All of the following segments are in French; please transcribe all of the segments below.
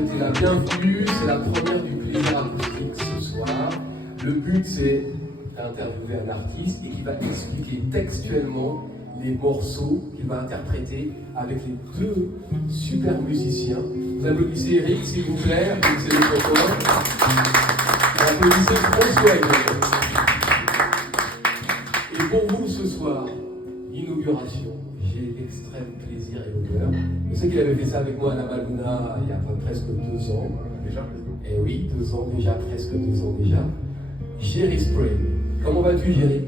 souhaiter la bienvenue. C'est la première du plaisir acoustique ce soir. Le but, c'est d'interviewer un artiste et qui va expliquer textuellement les morceaux qu'il va interpréter avec les deux super musiciens. Vous applaudissez Eric, s'il vous plaît. Applaudissez le copain. Applaudissez François également. Et pour vous ce soir, l'inauguration, j'ai l'extrême plaisir et l'honneur. Je sais qu'il avait fait ça avec moi à la Maluna il y a presque 2 ans. Déjà. Eh oui, 2 ans déjà, presque 2 ans déjà. Jerry Spray. Comment vas-tu, Jerry?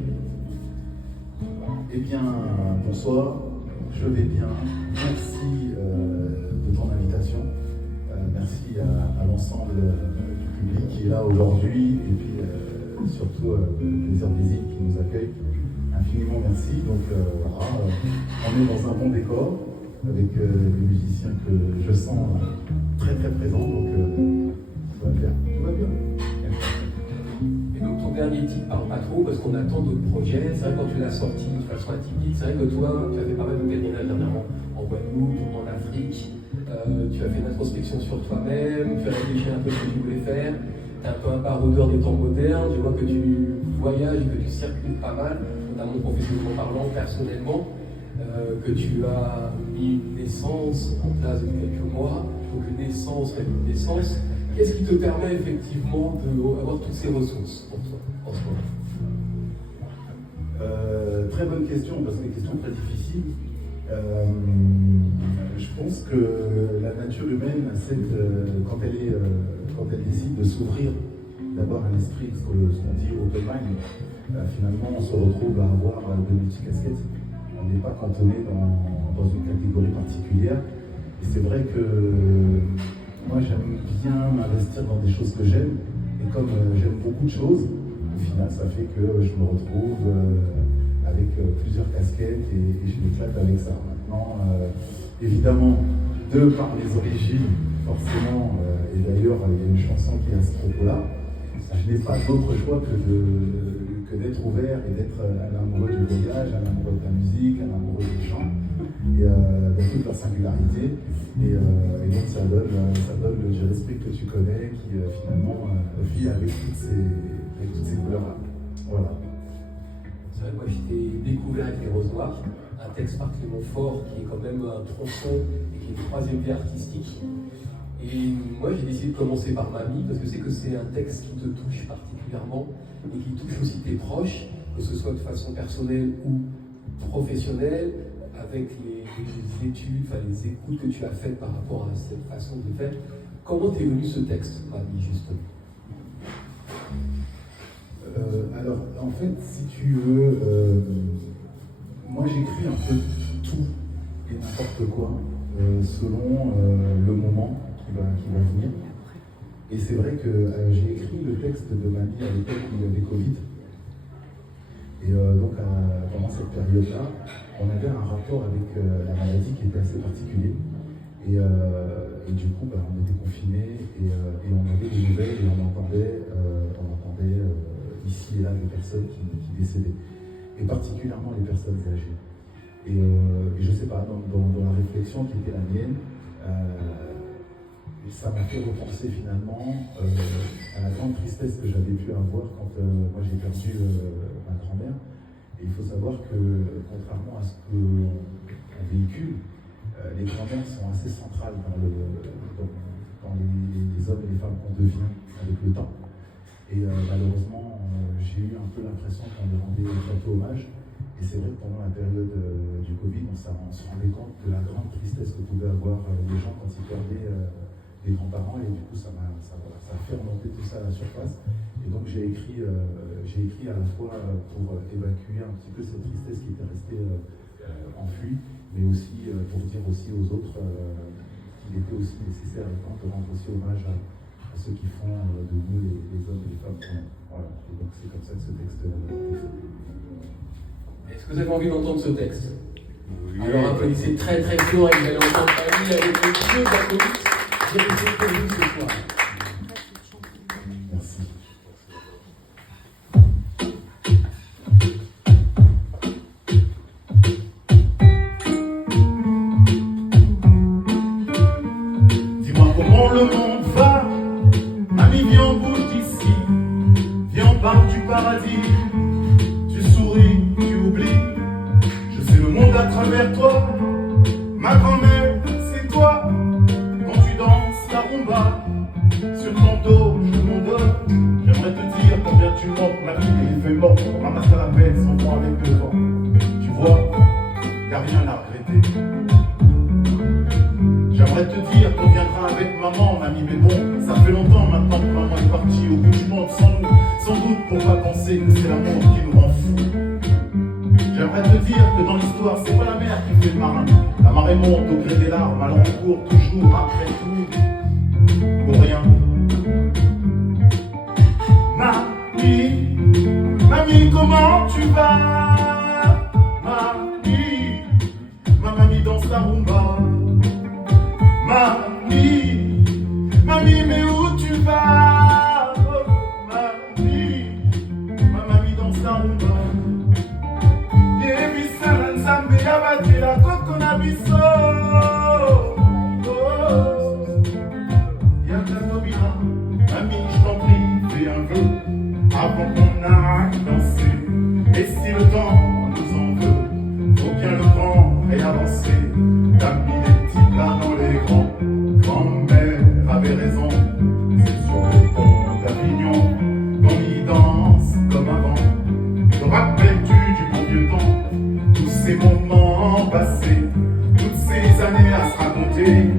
Eh bien, bonsoir, je vais bien. Merci de ton invitation. Merci à l'ensemble du public qui est là aujourd'hui et puis surtout le plaisir des îles qui nous accueille. Infiniment merci. Donc voilà, on est dans un bon décor avec des musiciens que je sens très très présents. Donc tout va bien. Tout va bien. Et donc ton dernier titre parle pas trop parce qu'on attend d'autres projets. C'est vrai quand tu l'as sorti de façon atypique, c'est vrai que toi, tu as fait pas mal de pèlerinages dernièrement en Guadeloupe, en Afrique. Tu as fait une introspection sur toi-même, tu as réfléchi un peu ce que tu voulais faire. Tu es un peu un baroudeur des temps modernes. Je vois que tu voyages et que tu circules pas mal, notamment professionnellement parlant, personnellement. Que tu as mis une naissance en place depuis quelques mois, donc une naissance, une naissance. Qu'est-ce qui te permet effectivement d'avoir toutes ces ressources pour toi en ce moment? Très bonne question, parce que c'est une question très difficile. Je pense que la nature humaine, quand elle décide de s'ouvrir d'abord à l'esprit, ce qu'on dit open mind, finalement on se retrouve à avoir de multicasquettes. On n'est pas cantonné dans une catégorie particulière. Et c'est vrai que moi j'aime bien m'investir dans des choses que j'aime. Et comme j'aime beaucoup de choses, au final ça fait que je me retrouve avec plusieurs casquettes et je m'éclate avec ça. Maintenant, évidemment, de par les origines, forcément, et d'ailleurs il y a une chanson qui est à ce propos-là, je n'ai pas d'autre choix que d'être ouvert et d'être un amoureux du voyage, un amoureux de la musique, un amoureux des chants, et de toute leur singularité. Et donc ça donne le Jerry Spray que tu connais, qui finalement vit avec toutes ces couleurs-là. Voilà. C'est vrai, moi je t'ai découvert avec Les Roses Noires, un texte particulièrement fort qui est quand même un tronçon et qui est une troisième vie artistique. Et moi j'ai décidé de commencer par Mamie parce que c'est un texte qui te touche particulièrement et qui touche aussi tes proches, que ce soit de façon personnelle ou professionnelle, avec les études, enfin les écoutes que tu as faites par rapport à cette façon de faire. Comment t'es venu ce texte, Mamie, justement? Alors, en fait, si tu veux, moi j'écris un peu tout et n'importe quoi, selon le moment qui va venir. Et c'est vrai que j'ai écrit le texte de Mamie à l'époque où il y avait Covid. Et donc, pendant cette période-là, on avait un rapport avec la maladie qui était assez particulier. Et du coup, on était confinés et on avait des nouvelles et on entendait ici et là des personnes qui décédaient. Et particulièrement les personnes âgées. Et je ne sais pas, dans la réflexion qui était la mienne, ça m'a fait repenser finalement à la grande tristesse que j'avais pu avoir quand moi j'ai perdu ma grand-mère. Et il faut savoir que, contrairement à ce qu'on véhicule, les grand-mères sont assez centrales dans les hommes et les femmes qu'on devient avec le temps. Et malheureusement, j'ai eu un peu l'impression qu'on me rendait très peu hommage. Et c'est vrai que pendant la période du Covid, on se rendait compte de la grande tristesse que pouvaient avoir les gens quand ils perdaient des grands-parents. Et du coup, ça a fait remonter tout ça à la surface. Et donc j'ai écrit à la fois pour évacuer un petit peu cette tristesse qui était restée enfouie, mais aussi pour dire aussi aux autres qu'il était aussi nécessaire et temps de rendre aussi hommage à ceux qui font de nous les hommes et les femmes qu'on aime. Voilà. Et donc c'est comme ça que ce texte est fait. Est-ce que vous avez envie d'entendre ce texte? Oui. Alors applaudissez très très fort et vous allez entendre Mamie avec les deux acolytes. J'ai été pour vous ce soir. Merci. Dis-moi comment le monde à travers toi. Ma grand-mère, c'est toi. Quand tu danses la rumba, sur ton dos, je m'endors. J'aimerais te dire combien tu manques, ma vie, les fait mort. Ramasse la peine, s'en vont avec le vent. Tu vois, y'a rien à regretter. J'aimerais te dire qu'on viendra avec maman, mamie, mais bon, ça fait longtemps maintenant que maman est partie au bout du monde sans nous. Sans doute pour pas penser que c'est l'amour qui nous rend fous. J'aimerais te dire que dans l'histoire, c'est pas la mer qui fait le marin. La marée monte au gré des larmes, alors on court toujours après tout, pour rien. Mamie, comment tu vas? Ma mamie danse la rumba. Mamie, mais où tu vas? Oh, ma mamie danse la rumba. Yebisa nzambe yabatela koko na biso. Yakatobina, mamie, je t'en prie, fais un vœu avant qu'on arrête danser. Et si le temps nous en veut, faut bien le prendre et avancer. T'as mis les petits plats dans les grands. Grand-mère avait raison, c'est sur le pont d'Avignon qu'on y danse comme avant. Te rappelles-tu du bon vieux temps, tous ces moments passés, toutes ces années à se raconter,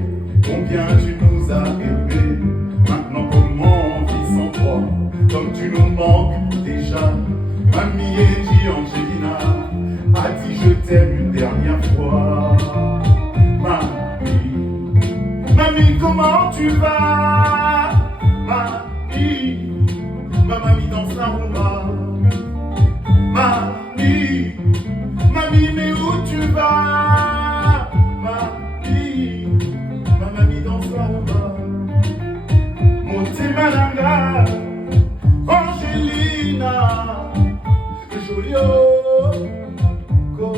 combien tu nous as aimés. Maintenant comment on vit sans toi, comme tu nous manques déjà. Mamie et dit Angelina a dit je t'aime une dernière fois. Mamie, comment tu vas? Ma mamie danse la rumba. Mamie, mais où tu vas? Ma mamie danse la rumba. Montemalanga, Angelina, Jolio, Coco,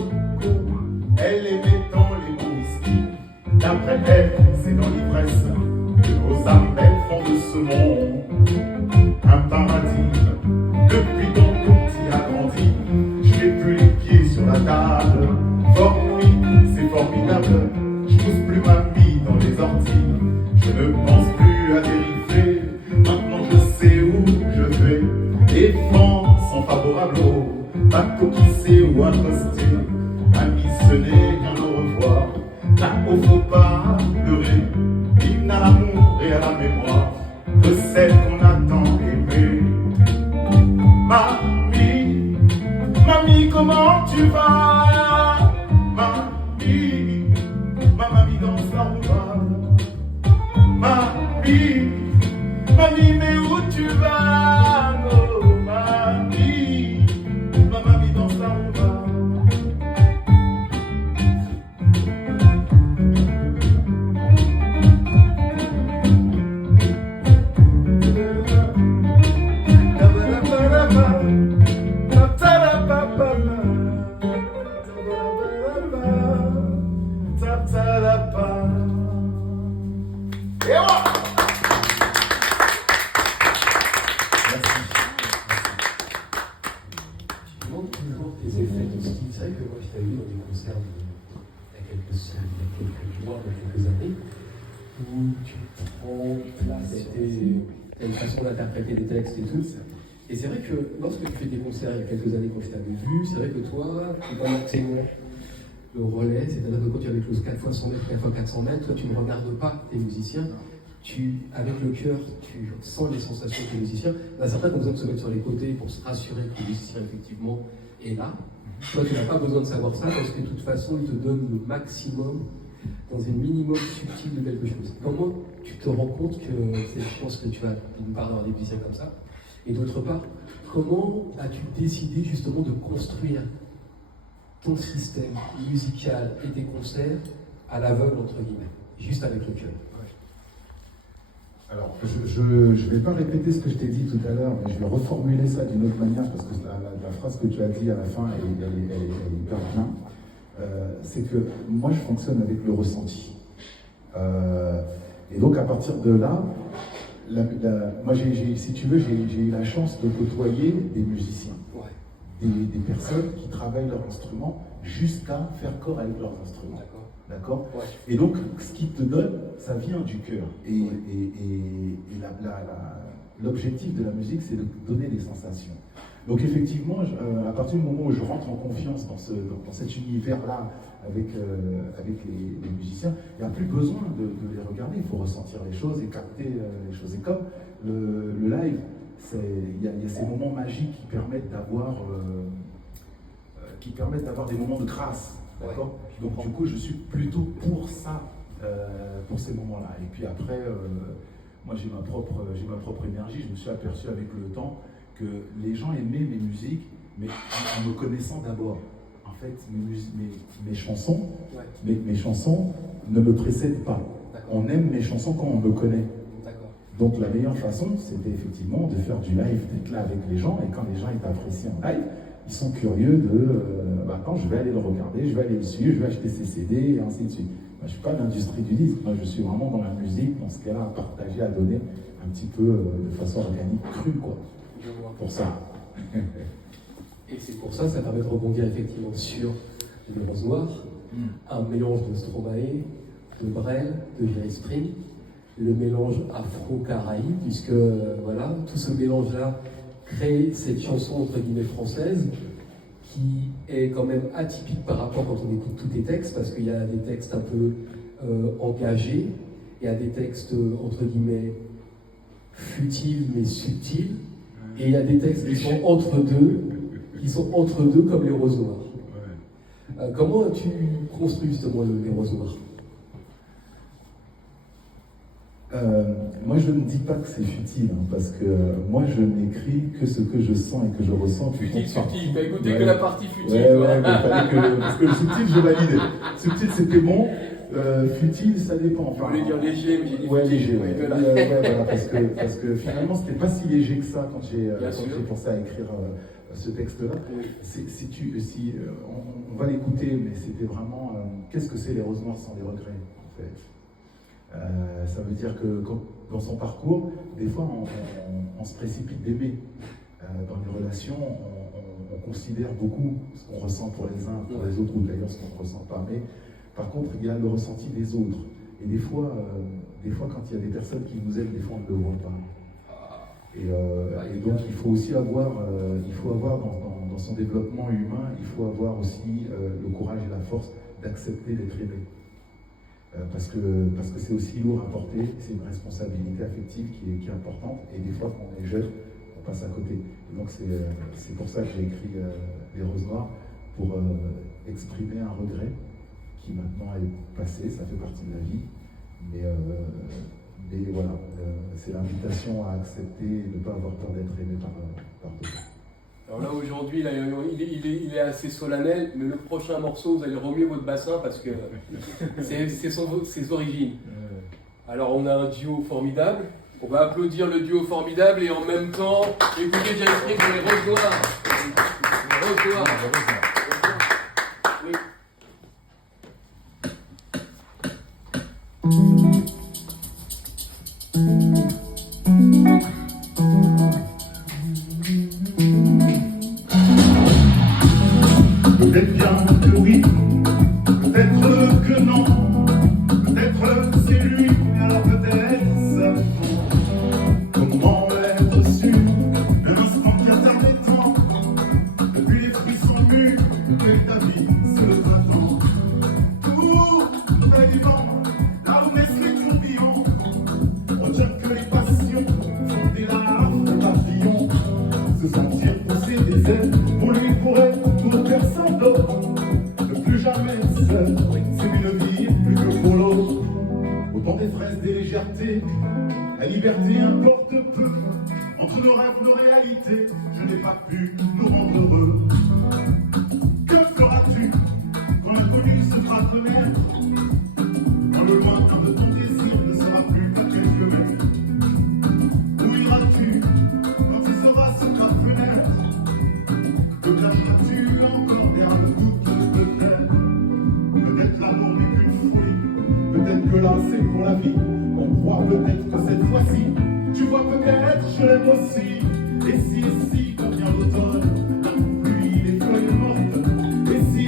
elle aimait tant les bons whisky. D'après elle, c'est dans l'ivresse que nos âmes belles font de ce monde un paradis. Depuis donc tout petit a grandi, je n'ai plus les pieds sur la table. Fort oui, c'est formidable, je pousse plus ma mie dans les orties. Je ne pense plus à dériver, maintenant je sais où je vais. Les vents sont favorables au bateau qui sait où accoster. Ami, ce n'est qu'un au revoir. Là-haut, faut pas pleurer. Hymne à l'amour et à la mémoire de celle qu'on a tant aimée. Mamie, comment tu vas? Ma mamie danse la rumba. Mamie, mais où tu vas? Oh, mamie, ma mamie danse la rumba. C'est vrai que moi je t'avais vu dans des concerts il y a quelques mois, il y a quelques années, où tu prends place, t'as une façon d'interpréter des textes et tout. Et c'est vrai que lorsque tu fais des concerts il y a quelques années quand je t'avais vu, c'est vrai que toi, tu donnes absolument le relais, c'est-à-dire que quand tu as avec le 4 x 100 mètres, 4 x 400 mètres, toi tu ne regardes pas tes musiciens, avec le cœur, tu sens les sensations de tes musiciens. Il y en a certains qui ont besoin de se mettre sur les côtés pour se rassurer que le musicien effectivement est là. Toi, tu n'as pas besoin de savoir ça parce que de toute façon, il te donne le maximum dans une minimum subtil de quelque chose. Comment tu te rends compte que, je pense que tu as d'une part d'avoir des musiciens comme ça, et d'autre part, comment as-tu décidé justement de construire ton système musical et tes concerts à l'aveugle, entre guillemets, juste avec le cœur? Alors, je ne vais pas répéter ce que je t'ai dit tout à l'heure, mais je vais reformuler ça d'une autre manière, parce que la phrase que tu as dit à la fin, elle est hyper bien. C'est que moi, je fonctionne avec le ressenti. Et donc, à partir de là, moi, si tu veux, j'ai eu la chance de côtoyer des musiciens, des personnes qui travaillent leur instrument jusqu'à faire corps avec leurs instruments. D'accord. Ouais. Et donc, ce qu'ils te donnent, ça vient du cœur. Et l'objectif de la musique, c'est de donner des sensations. Donc effectivement, à partir du moment où je rentre en confiance dans cet univers-là avec les musiciens, il n'y a plus besoin de les regarder, il faut ressentir les choses et capter les choses. Et comme le live, il y a ces moments magiques qui permettent d'avoir des moments de grâce. D'accord. Donc du coup, je suis plutôt pour ça, pour ces moments-là. Et puis après, moi j'ai ma propre énergie. Je me suis aperçu avec le temps que les gens aimaient mes musiques, mais en me connaissant d'abord. En fait, mes chansons, mes chansons ne me précèdent pas. On aime mes chansons quand on me connaît. Donc la meilleure façon, c'était effectivement de faire du live, d'être là avec les gens, et quand les gens ils t'apprécient en live, ils sont curieux de attends, je vais aller le regarder, je vais aller le suivre, je vais acheter ses CD, et ainsi de suite. Moi, je ne suis pas l'industrie du disque, moi je suis vraiment dans la musique, dans ce qu'elle a à partager, à donner un petit peu de façon organique, crue, quoi. Pour ça. Et c'est pour ça permet de rebondir effectivement sur le Rose Noir, un mélange de Stromae, de Brel, de Jerry Spring, le mélange afro-caraïbe, puisque voilà, tout ce mélange-là crée cette chanson entre guillemets française qui est quand même atypique par rapport quand on écoute tous les textes, parce qu'il y a des textes un peu engagés, il y a des textes entre guillemets futiles mais subtils, et il y a des textes qui sont entre deux comme les Roses Noires. Comment as-tu construit justement les Roses Noires? Moi je ne dis pas que c'est futile, parce que moi je n'écris que ce que je sens et que je ressens. Futile, t'as écouté que la partie futile. Parce que le subtil je validais. Subtil c'était bon, futile ça dépend. Je voulais dire léger, mais j'ai dit léger, voilà, parce que finalement c'était pas si léger que ça quand j'ai pensé à écrire ce texte-là. Oui. On va l'écouter, mais c'était vraiment qu'est-ce que c'est les Roses Noires sans les regrets en fait. Ça veut dire que dans son parcours, des fois on se précipite d'aimer. Dans les relations, on considère beaucoup ce qu'on ressent pour les uns, pour les autres, ou d'ailleurs ce qu'on ne ressent pas. Mais par contre, il y a le ressenti des autres. Et des fois quand il y a des personnes qui nous aiment, des fois on ne le voit pas. Et donc il faut aussi avoir, dans son développement humain, il faut avoir aussi le courage et la force d'accepter d'être aimé. Parce que c'est aussi lourd à porter, c'est une responsabilité affective qui est importante, et des fois quand on est jeune, on passe à côté. Et donc c'est pour ça que j'ai écrit Les Roses Noires, pour exprimer un regret qui maintenant est passé, ça fait partie de la vie, mais voilà, c'est l'invitation à accepter et de ne pas avoir peur d'être aimé par tout. Alors là aujourd'hui, il est assez solennel, mais le prochain morceau, vous allez remuer votre bassin parce que c'est ses origines. Alors on a un duo formidable, on va applaudir le duo formidable et en même temps, écoutez Jerry Spring pour les Roses Noires. Les Roses Noires. Oui. Peut-être bien que oui, peut-être que non, peut-être c'est lui, alors peut-être ça dépend. Comment être sûr de l'instant qui atteint les temps, depuis les fruits sont mûrs, que ta vie c'est le printemps. Tout est vivant, là où naissent les tourbillons, on tient que les passions sont des larmes de papillons, se sentir pousser des ailes pour lui, pour elle, pour personne d'autre. Ne plus jamais seul, c'est une vie plus que pour l'autre. Autant des fraises, des légèretés, la liberté importe peu. Entre nos rêves, nos réalités, je n'ai pas pu nous rendre heureux. Que feras-tu quand l'inconnu se fera connaître? Quand le lointain de ton désir ne sera plus qu'à quelques mètres. Où iras-tu quand tu sauras sur ta fenêtre? Que cacheras-tu encore derrière le doute peut-être? Peut-être l'amour n'est qu'une folie, peut-être que là c'est pour la vie. On croit peut-être que cette fois-ci, tu vois peut-être je l'aime aussi. Et si quand vient l'automne, la pluie, les feuilles mortes. Et si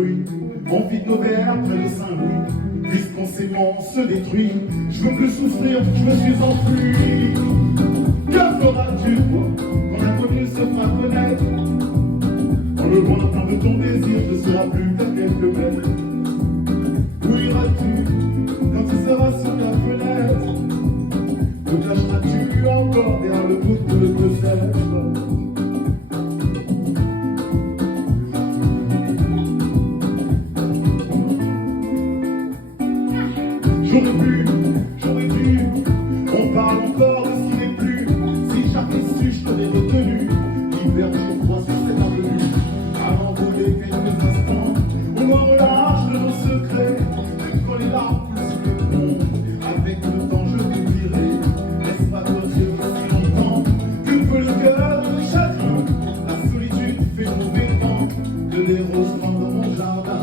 bruit. On vide nos verres près de Saint-Louis, puisqu'on s'aimant se détruit. Je veux plus souffrir, je me suis enfui. Que feras-tu, toi, quand l'inconnu se fera connaître? Dans le lointain de ton désir, ne sera plus qu'à quelques mètres. Où iras-tu quand tu seras sur ta fenêtre? Te cacheras-tu encore derrière le bout de peut-être? J'aurais dû, on parle encore de ce qui n'est plus. Si j'avais su, je t'aurais retenu. L'hiver, je crois sur cette avenue. Avant voler quelques instants, on me relâche de nos secrets. Quand les larmes coulent sur le front, avec le temps je t'oublierai. Laisse pas te dire si longtemps que peut le cœur de chacun. La solitude fait mauvais temps, que des roses noires dans mon jardin.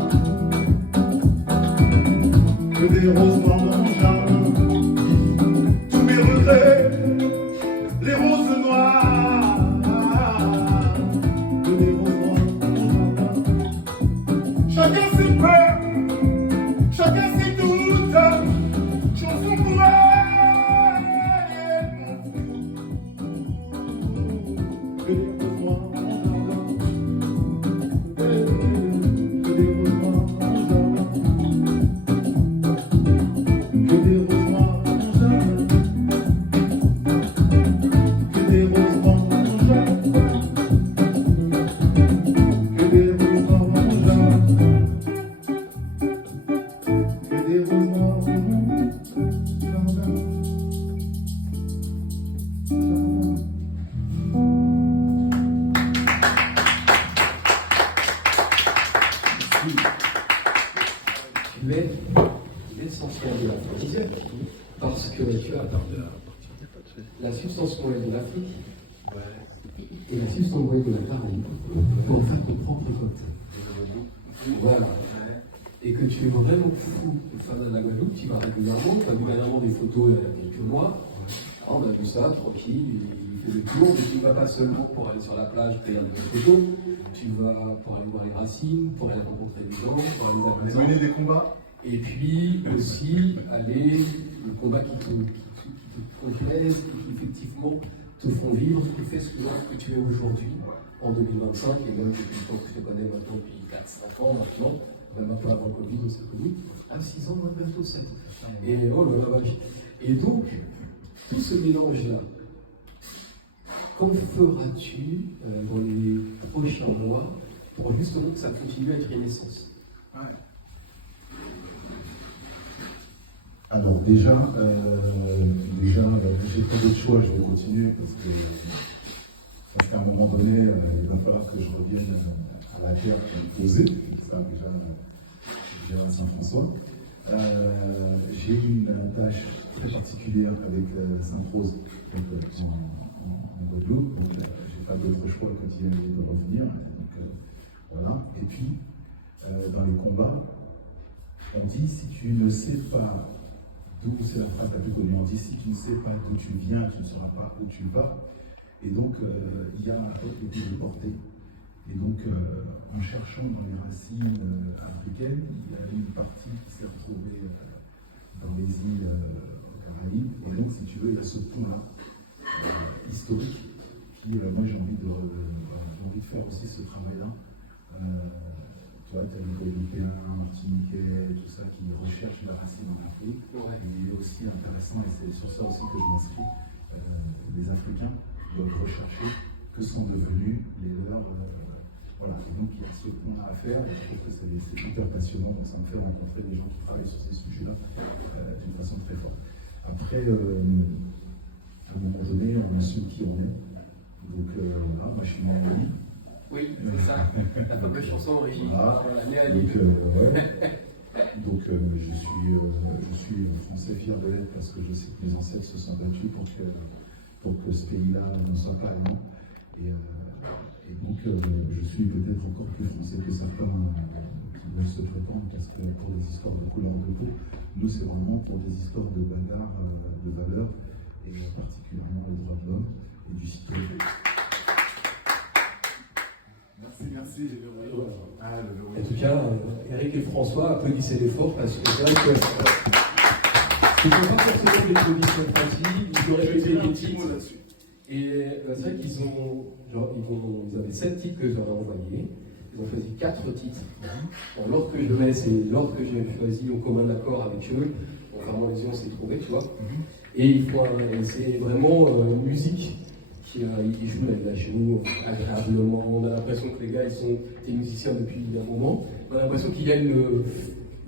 Que des roses noires dans mon jardin. Tous mes regrets, les roses noires. Que des roses noires dans mon jardin. Chacun ses peurs, chacun ses doutes. Chanson pour elle. Que des roses noires dans mon jardin. Que des roses noires dans mon jardin. Que des roses noires dans mon jardin. Que des roses noires dans mon jardin. Que des roses noires dans mon jardin. Que des roses noires dans mon jardin. Mais l'essentiel de l'Afrique, parce que tu as la substance moelle de l'Afrique et la substance moelle de la Caraïbe vont faire ton propre côté. Voilà. Et que tu es vraiment fou de faire de la Guadeloupe, tu vas régulièrement, tu as vu dernièrement des photos il y a quelques mois. On a vu ça, tranquille, il fait le tour, mais tu ne vas pas seulement pour aller sur la plage, faire des photos, tu vas pour aller voir les racines, pour aller rencontrer les gens, pour aller Vous menez des combats? et puis aussi aller le combat qui te complaise, qui effectivement te font vivre, qui fait ce que tu es aujourd'hui, en 2025, et même depuis le temps que je te connais maintenant, depuis 4-5 ans maintenant, même un peu avant le Covid, on s'est connus, à 6 ans, bientôt 7. Et oh là là, et donc, tout ce mélange-là, qu'en feras-tu dans les prochains mois pour justement que ça continue à être une essence? Alors déjà, j'ai pas d'autre choix, je vais continuer parce qu'à un moment donné, il va falloir que je revienne à la terre posée, ça déjà à Saint-François. J'ai une tâche très particulière avec Sainte-Rose en Guadeloupe, donc j'ai pas d'autre choix que d'y aller, de revenir. Donc, voilà. Et puis, dans les combats, on dit si tu ne sais pas d'où, c'est la phrase la plus connue, on dit si tu ne sais pas d'où tu viens, tu ne sauras pas où tu vas. Et donc, il y a un peuple qui est déporté. Et donc, en cherchant dans les racines africaines, il y a une partie qui s'est retrouvée dans les îles Caraïbes. Et donc, si tu veux, il y a ce pont-là, historique, qui, moi, j'ai envie de faire aussi ce travail-là. Tu vois, tu as les Guadeloupéens, Martiniquais, tout ça, qui recherchent la racine en Afrique. Ouais. Et il est aussi intéressant, et c'est sur ça aussi que je m'inscris, les Africains doivent rechercher que sont devenus les leurs. Voilà, et donc il y a ce qu'on a à faire, et je trouve que c'est hyper passionnant, donc ça me fait rencontrer des gens qui travaillent sur ces sujets-là d'une façon très forte. Après, à un moment donné, on assume qui on est. Donc voilà, moi je suis né à Lille. Oui, c'est ça, la fameuse chanson origine. Voilà. Né à Lille. Donc je suis français fier de l'être parce que je sais que mes ancêtres se sont battus pour que ce pays-là ne soit pas allemand. Et donc, je suis peut-être encore plus français que certains qui veulent se prétendre, parce que pour des histoires de couleur de peau, nous, c'est vraiment pour des histoires de bagarre, de valeurs, et particulièrement les droits de l'homme et du citoyen. Merci, j'ai le En tout cas, Eric et François, applaudissez-les fort parce que c'est vrai que ce ne sont pas forcément des productions faciles, ils ont répété les titres. Et c'est vrai qu'ils ont, ils avaient 7 titres que j'aurais envoyés. Ils ont choisi 4 titres. Dans l'ordre que je mets, c'est l'ordre que j'ai choisi au commun accord avec eux. Donc vraiment, les yeux, on s'est trouvés, tu vois. Et c'est vraiment musique qui joue, elle la joue agréablement. On a l'impression que les gars, ils sont des musiciens depuis un moment. On a l'impression qu'il y a une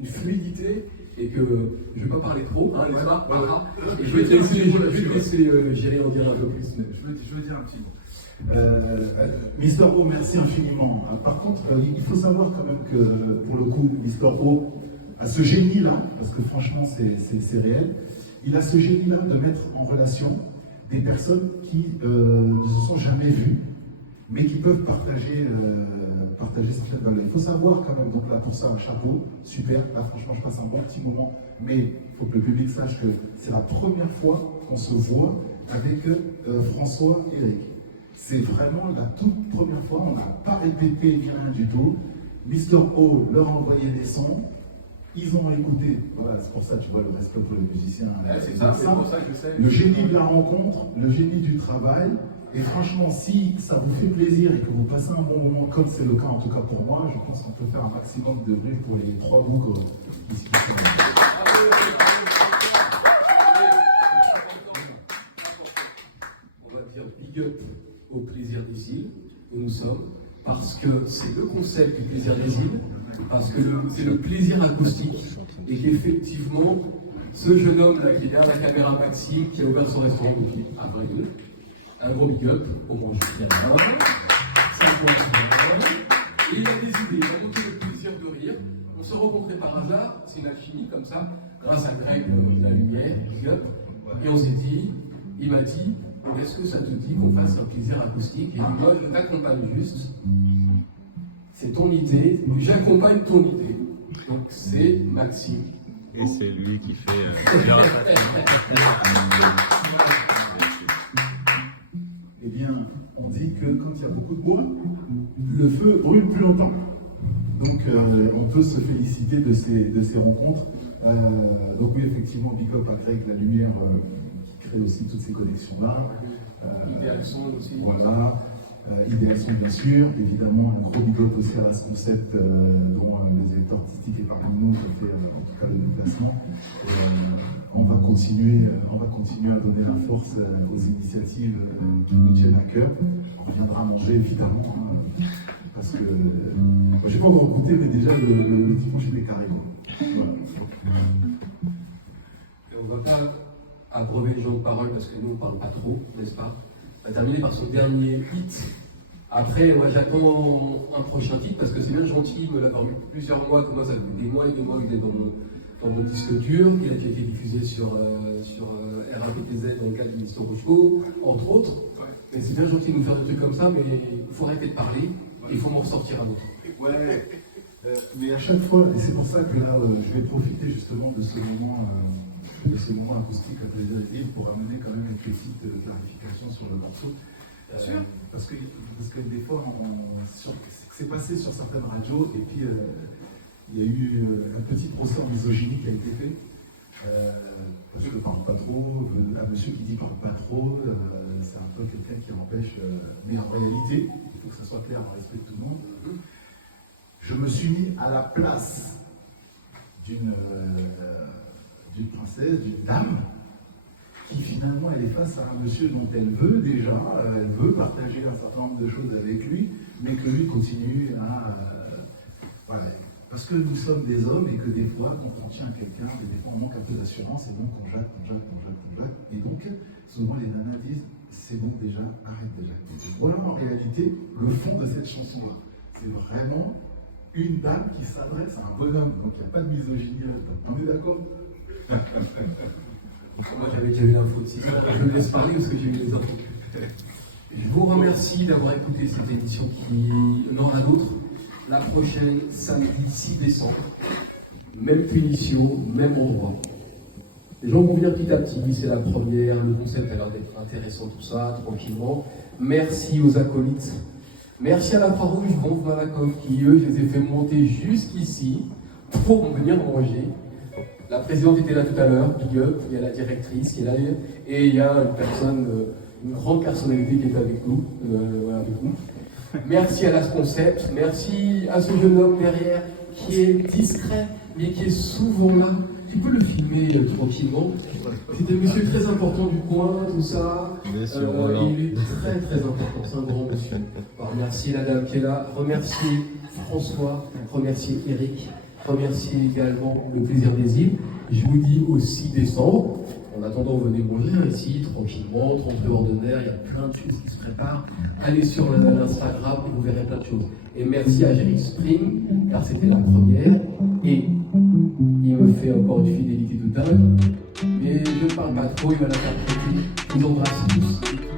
fluidité et que je ne vais pas parler trop, hein, n'est-ce pas? Et je vais te laisser gérer en dire un peu plus. Mais je veux dire un petit mot. Mister O, merci infiniment. Par contre, il faut savoir quand même que, pour le coup, Mister O a ce génie-là, parce que franchement, c'est réel, il a ce génie-là de mettre en relation des personnes qui ne se sont jamais vues, mais qui peuvent partager certaines valeurs. Il faut savoir quand même, donc là pour ça, un chapeau, super, là franchement je passe un bon petit moment, mais il faut que le public sache que c'est la première fois qu'on se voit avec François et Eric. C'est vraiment la toute première fois, on n'a pas répété ni rien du tout. Mister O leur a envoyé des sons, ils ont écouté, voilà, c'est pour ça, tu vois, le respect pour les musiciens. C'est pour ça que je sais. Le génie de la rencontre, le génie du travail, et franchement, si ça vous fait plaisir et que vous passez un bon moment, comme c'est le cas en tout cas pour moi, je pense qu'on peut faire un maximum de bruit pour les 3 bouts qui sont. On va dire big up au plaisir des îles où nous sommes, parce que c'est le concept du plaisir des îles, parce que c'est le plaisir acoustique, et qu'effectivement, ce jeune homme là qui est derrière la caméra Maxime, qui a ouvert son restaurant depuis avril, un gros big up au grand Julien. Et il a des idées, il a monté le plaisir de rire. On se rencontrait par hasard, c'est une alchimie comme ça, grâce à Greg de la Lumière, big up. Et on s'est dit, il m'a dit, est-ce que ça te dit qu'on fasse un plaisir acoustique? Et moi, je t'accompagne juste. C'est ton idée, j'accompagne ton idée. Donc c'est Maxime. Et c'est lui qui fait. Eh bien, on dit que quand il y a beaucoup de bois, le feu brûle plus longtemps. Donc, on peut se féliciter de ces rencontres. Donc oui, effectivement, big up à Greg La Lumière qui crée aussi toutes ces connexions-là. Idéal son aussi. Voilà. Idéal son, bien sûr. Évidemment, un gros big up aussi à ce concept dont les éditeurs artistiques et parmi nous ont fait en tout cas le déplacement. On va continuer à donner la force aux initiatives qui nous tiennent à cœur. On reviendra manger évidemment, hein, parce que moi j'ai pas encore goûté, mais déjà le dimanche il est carré. Voilà. On ne va pas abreuver les gens de parole parce que nous on ne parle pas trop, n'est-ce pas? On va terminer par son dernier hit. Après, moi j'attends un prochain titre parce que c'est bien gentil, il me l'a dormi plusieurs mois, comment ça fait des mois et des mois qu'il est dans mon disque dur, qui a déjà été diffusé sur RAPTZ dans le cadre du Mister Show, entre autres. Mais c'est bien gentil de nous faire des trucs comme ça, mais il faut arrêter de parler et il faut m'en ressortir un autre. Ouais, mais à chaque fois, et c'est pour ça que là, je vais profiter justement de ce moment acoustique à plaisir pour amener quand même une petite clarification sur le morceau. Parce que des fois, c'est passé sur certaines radios et puis il y a eu un petit procès en misogynie qui a été fait. Parce que je ne parle pas trop, un monsieur qui dit parle pas trop, c'est un peu quelqu'un qui empêche. Mais en réalité, il faut que ça soit clair, on respecte tout le monde. Je me suis mis à la place d'une princesse, d'une dame, qui finalement elle est face à un monsieur dont elle veut partager un certain nombre de choses avec lui, mais que lui continue à... voilà. Parce que nous sommes des hommes et que des fois, quand on tient à quelqu'un, des fois on manque un peu d'assurance et donc on jacte. Et donc, souvent les nanas disent, c'est bon déjà, arrête déjà. Voilà en réalité le fond de cette chanson-là. C'est vraiment une dame qui s'adresse à un bonhomme, donc il n'y a pas de misogynie là-dedans. On est d'accord? Moi j'avais déjà eu l'info de 6 heures, je me laisse parler parce que j'ai eu les infos. Je vous remercie d'avoir écouté cette émission qui en aura d'autres. La prochaine, samedi 6 décembre. Même punition, même endroit. Les gens vont venir petit à petit, c'est la première, le concept a l'air d'être intéressant, tout ça, tranquillement. Merci aux acolytes. Merci à la Croix-Rouge, Bon Malakoff, qui eux, je les ai fait monter jusqu'ici. pour venir manger. La présidente était là tout à l'heure, big up, il y a la directrice qui est là, et il y a une personne, une grande personnalité qui est avec nous. Voilà, avec nous. Merci à Last Concept, merci à ce jeune homme derrière qui est discret, mais qui est souvent là. Tu peux le filmer tranquillement. C'était un monsieur très important du coin, tout ça. Il est très très important, c'est un grand monsieur. Alors, remercier la dame qui est là, remercier François, remercier Eric, remercier également le plaisir des îles. Je vous dis au 6 décembre. En attendant, venez manger ici, tranquillement, 30 ordinaire, il y a plein de choses qui se préparent. Allez sur l'Instagram et vous verrez plein de choses. Et merci à Jerry Spring, car c'était la première. Et il me fait encore une fidélité de dingue. Mais je ne parle pas trop, il va la faire traiter. Je vous embrasse tous.